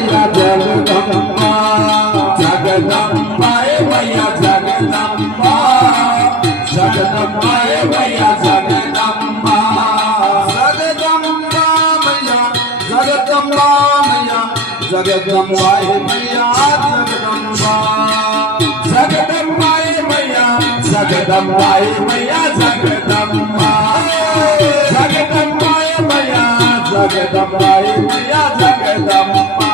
मैया जगदम्बा जगदम्बा मैया जगदम्बा जगदम्बा मैया जगदम्बा जगदम्बा मैया जगदम्बा मैया जगदम्बा मैया जगदम्बा जगदम्बा मैया जगदम्बा मैया जगदम्बा जगदम्बा मैया जगदम्बा मैया जगदम्बा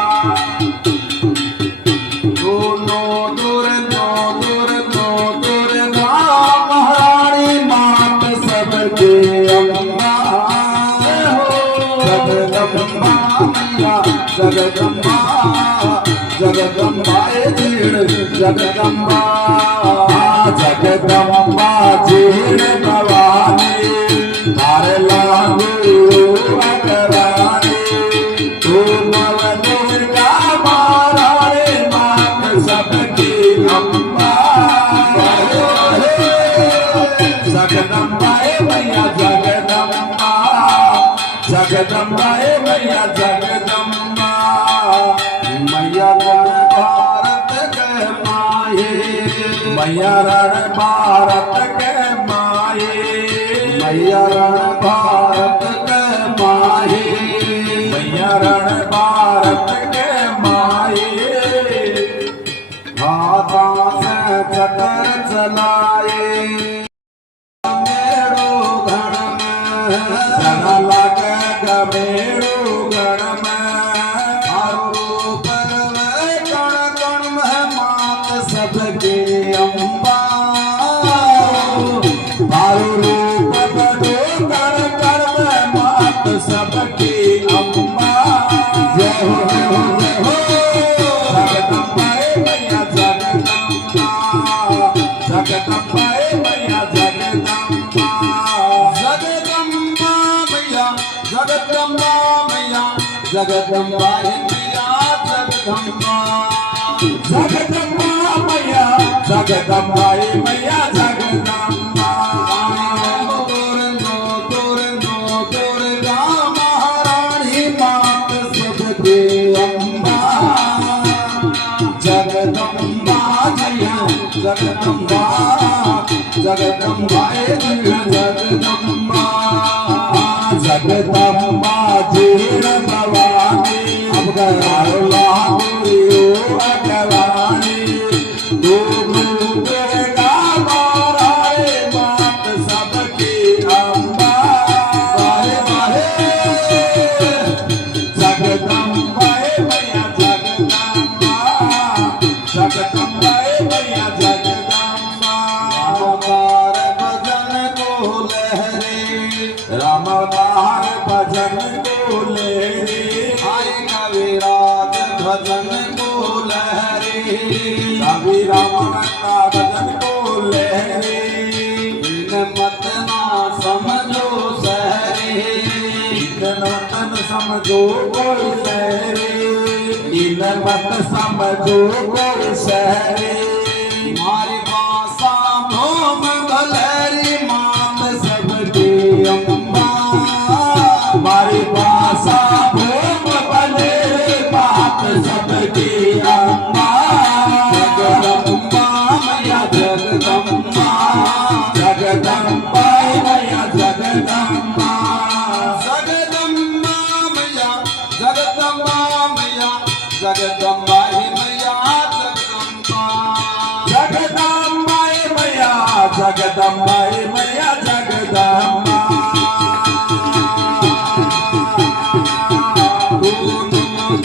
नो दूर महारानी मात सबके अम्बा जगदम्बा मैया जगदम्बा जगदम्बा जगदम्बा जगदम्बा जीण भवानी तारे लागू अकरानी तू नव दुर्गा महारानी मात सबकी अम्बा जगदम्बा मैया जगदम्बा जगदम्बा मैया जगदम्बा मैया रण भारत के माये मैया रण भारत के माये मैया रण भारत के माये मैया रण भारत के माये हाथों से चक्र चलाए मेरू घड़ में लगे गमेरू घड़ में सबके अम्बा तारू रूप बड़ो कर कर मात सबके अम्बा जय हो जगदम्बा मैया जगदम्बा जगदम्बा मैया जगदम्बा जगदम्बा मैया जगदम्बा मैया जगदम्बा मैया जगदम्बा जगदम्बा मैया जगदम्बा मैया जगदम्बा दुर्गा महारानी मात सबके अम्बा जगदम्बा मैया जगदम्बा जगदम्बा जगदम्बा जगदम्बा जीण भवानी अब अकरानी दुर्गा महारानी मात सबकी अम्बा जगदम्बा मैया जगदम्बा जगदम्बा मैया जगदम्बा रामदार भजन को लहरी आई कविराज भजन को लहरी कवि रामनंदा भजन को लहरी मत ना समझो सहरी मत समझो कोई सहरी मत समझो कोई सहरी मारी भाषा भोम भलरी मात सबके अम्बा मारी भाषा भोम भले मात सबके अम्बा जगदम्बा मैया जगदम्बा जगदम्बा मैया जगदम्बा जगदम्बा मैया जगदम्बा मैया जगदम्बा मैया जगदम्बा जगदम्बा मैया जगदम्बा मैया जगदम्बा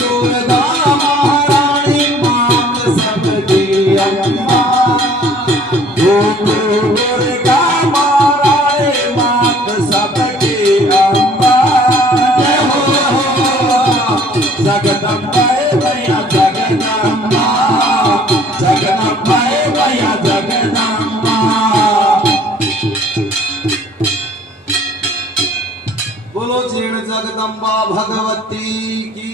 दुर्गा महारानी मात सबकी अम्बा दुर्गा महारानी मात सबकी अम्बा जय हो जगदम्बा मैया जगदम्बा जगदम्बा मैया जगदम्बा बोलो जीण जगदम्बा भगवती की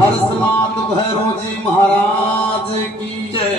हर्षनाथ भैरव जी महाराज की जय।